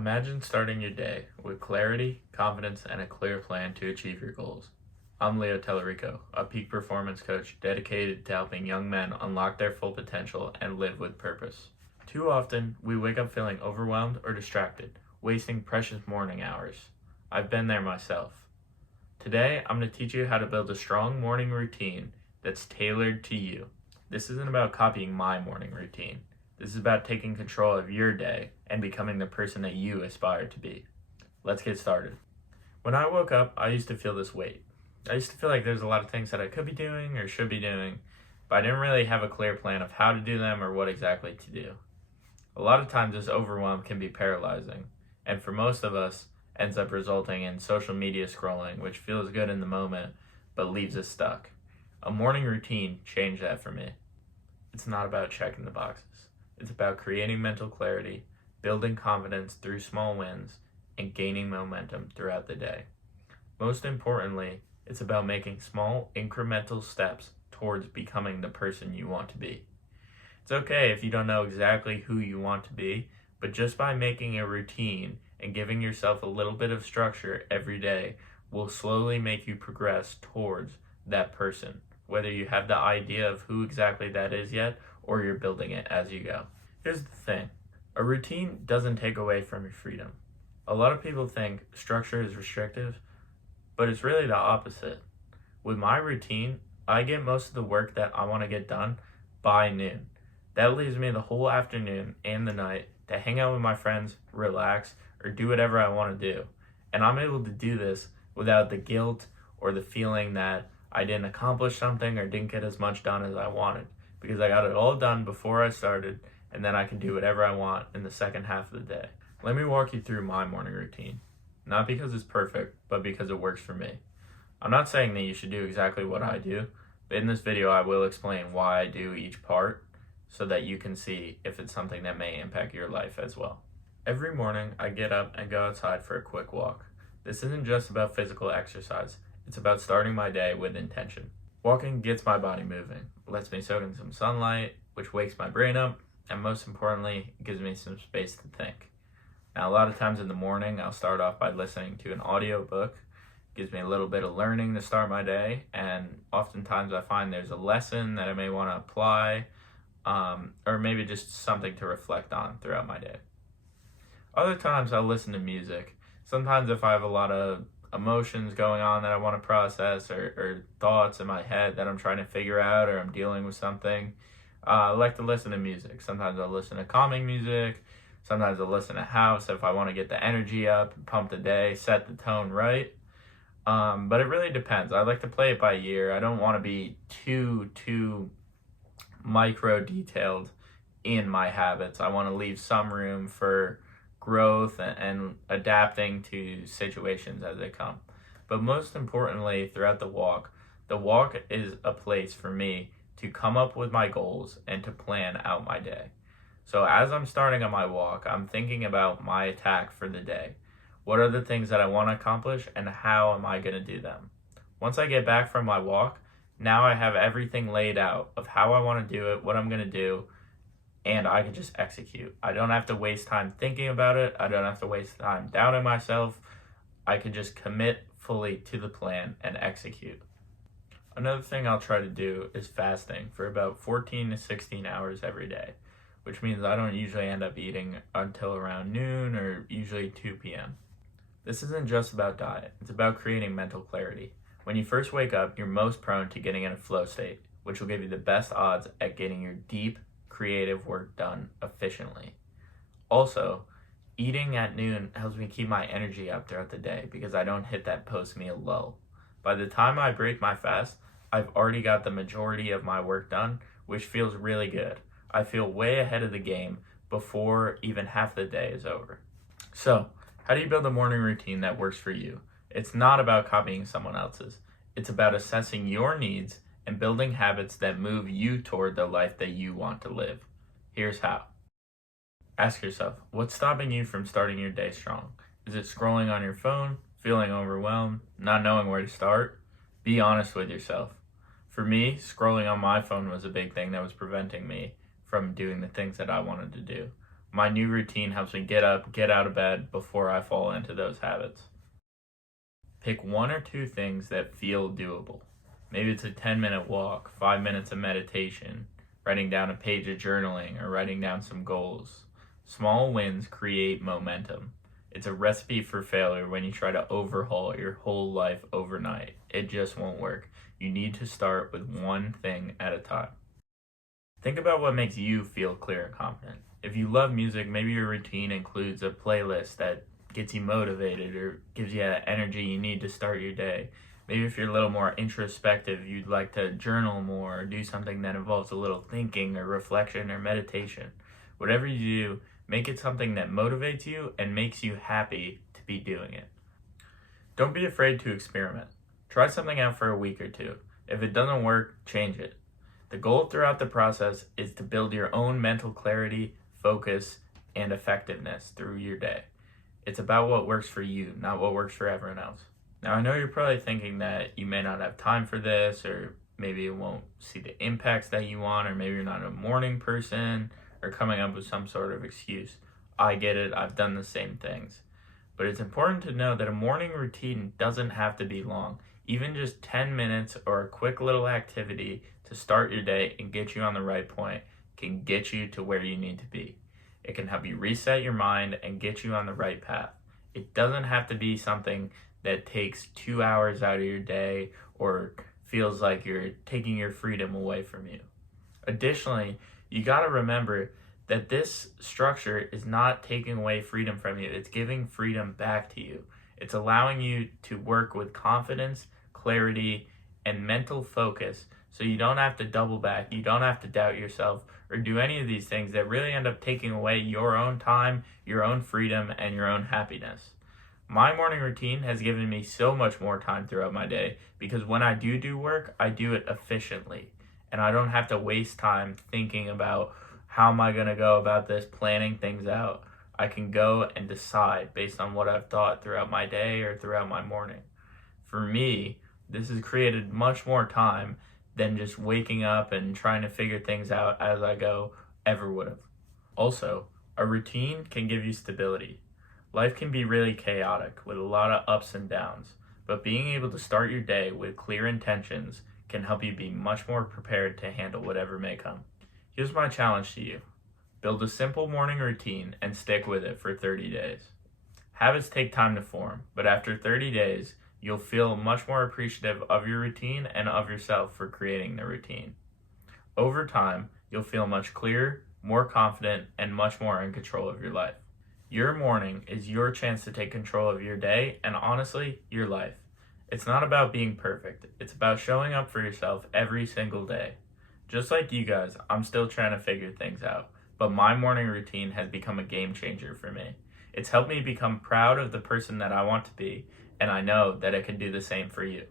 Imagine starting your day with clarity, confidence, and a clear plan to achieve your goals. I'm Leo Tellerico, a peak performance coach dedicated to helping young men unlock their full potential and live with purpose. Too often, we wake up feeling overwhelmed or distracted, wasting precious morning hours. I've been there myself. Today, I'm going to teach you how to build a strong morning routine that's tailored to you. This isn't about copying my morning routine. This is about taking control of your day and becoming the person that you aspire to be. Let's get started. When I woke up, I used to feel this weight. I used to feel like there's a lot of things that I could be doing or should be doing, but I didn't really have a clear plan of how to do them or what exactly to do. A lot of times this overwhelm can be paralyzing, and for most of us, ends up resulting in social media scrolling, which feels good in the moment, but leaves us stuck. A morning routine changed that for me. It's not about checking the boxes. It's about creating mental clarity, building confidence through small wins, and gaining momentum throughout the day. Most importantly, it's about making small incremental steps towards becoming the person you want to be. It's okay if you don't know exactly who you want to be, but just by making a routine and giving yourself a little bit of structure every day will slowly make you progress towards that person, whether you have the idea of who exactly that is yet or you're building it as you go. Here's the thing. A routine doesn't take away from your freedom. A lot of people think structure is restrictive, but it's really the opposite. With my routine, I get most of the work that I want to get done by noon. That leaves me the whole afternoon and the night to hang out with my friends, relax, or do whatever I want to do. And I'm able to do this without the guilt or the feeling that I didn't accomplish something or didn't get as much done as I wanted, because I got it all done before I started, and then I can do whatever I want in the second half of the day. Let me walk you through my morning routine. Not because it's perfect, but because it works for me. I'm not saying that you should do exactly what I do, but in this video I will explain why I do each part so that you can see if it's something that may impact your life as well. Every morning I get up and go outside for a quick walk. This isn't just about physical exercise, it's about starting my day with intention. Walking gets my body moving, lets me soak in some sunlight, which wakes my brain up, and most importantly, it gives me some space to think. Now, a lot of times in the morning, I'll start off by listening to an audio book. It gives me a little bit of learning to start my day, and oftentimes I find there's a lesson that I may want to apply, or maybe just something to reflect on throughout my day. Other times I'll listen to music. Sometimes if I have a lot of emotions going on that I want to process, or thoughts in my head that I'm trying to figure out, or I'm dealing with something, I like to listen to music. Sometimes I'll listen to calming music. Sometimes I'll listen to house if I want to get the energy up, pump the day, set the tone right. But it really depends. I like to play it by ear. I don't want to be too micro detailed in my habits. I want to leave some room for growth and adapting to situations as they come. But most importantly, throughout the walk is a place for me to come up with my goals and to plan out my day. So as I'm starting on my walk, I'm thinking about my attack for the day. What are the things that I want to accomplish, and how am I going to do them? Once I get back from my walk, now I have everything laid out of how I want to do it, what I'm going to do, and I can just execute. I don't have to waste time thinking about it. I don't have to waste time doubting myself. I can just commit fully to the plan and execute. Another thing I'll try to do is fasting for about 14 to 16 hours every day, which means I don't usually end up eating until around noon or usually 2 p.m. This isn't just about diet, it's about creating mental clarity. When you first wake up, you're most prone to getting in a flow state, which will give you the best odds at getting your deep, creative work done efficiently. Also, eating at noon helps me keep my energy up throughout the day because I don't hit that post-meal low. By the time I break my fast, I've already got the majority of my work done, which feels really good. I feel way ahead of the game before even half the day is over. So, how do you build a morning routine that works for you? It's not about copying someone else's. It's about assessing your needs and building habits that move you toward the life that you want to live. Here's how. Ask yourself, what's stopping you from starting your day strong? Is it scrolling on your phone, feeling overwhelmed, not knowing where to start? Be honest with yourself. For me, scrolling on my phone was a big thing that was preventing me from doing the things that I wanted to do. My new routine helps me get up, get out of bed before I fall into those habits. Pick 1 or 2 things that feel doable. Maybe it's a 10-minute walk, 5 minutes of meditation, writing down a page of journaling, or writing down some goals. Small wins create momentum. It's a recipe for failure when you try to overhaul your whole life overnight. It just won't work. You need to start with one thing at a time. Think about what makes you feel clear and confident. If you love music, maybe your routine includes a playlist that gets you motivated or gives you that energy you need to start your day. Maybe if you're a little more introspective, you'd like to journal more or do something that involves a little thinking or reflection or meditation. Whatever you do, make it something that motivates you and makes you happy to be doing it. Don't be afraid to experiment. Try something out for a week or 2. If it doesn't work, change it. The goal throughout the process is to build your own mental clarity, focus, and effectiveness through your day. It's about what works for you, not what works for everyone else. Now, I know you're probably thinking that you may not have time for this, or maybe you won't see the impacts that you want, or maybe you're not a morning person, or coming up with some sort of excuse. I get it, I've done the same things. But it's important to know that a morning routine doesn't have to be long. Even just 10 minutes or a quick little activity to start your day and get you on the right point can get you to where you need to be. It can help you reset your mind and get you on the right path. It doesn't have to be something that takes 2 hours out of your day or feels like you're taking your freedom away from you. Additionally, you got to remember that this structure is not taking away freedom from you. It's giving freedom back to you. It's allowing you to work with confidence, clarity, and mental focus so you don't have to double back, you don't have to doubt yourself, or do any of these things that really end up taking away your own time, your own freedom, and your own happiness. My morning routine has given me so much more time throughout my day because when I do work, I do it efficiently. And I don't have to waste time thinking about how am I going to go about this, planning things out. I can go and decide based on what I've thought throughout my day or throughout my morning. For me, this has created much more time than just waking up and trying to figure things out as I go ever would have. Also, a routine can give you stability. Life can be really chaotic with a lot of ups and downs, but being able to start your day with clear intentions can help you be much more prepared to handle whatever may come. Here's my challenge to you. Build a simple morning routine and stick with it for 30 days. Habits take time to form, but after 30 days, you'll feel much more appreciative of your routine and of yourself for creating the routine. Over time, you'll feel much clearer, more confident, and much more in control of your life. Your morning is your chance to take control of your day and honestly, your life. It's not about being perfect. It's about showing up for yourself every single day. Just like you guys, I'm still trying to figure things out, but my morning routine has become a game changer for me. It's helped me become proud of the person that I want to be, and I know that it can do the same for you.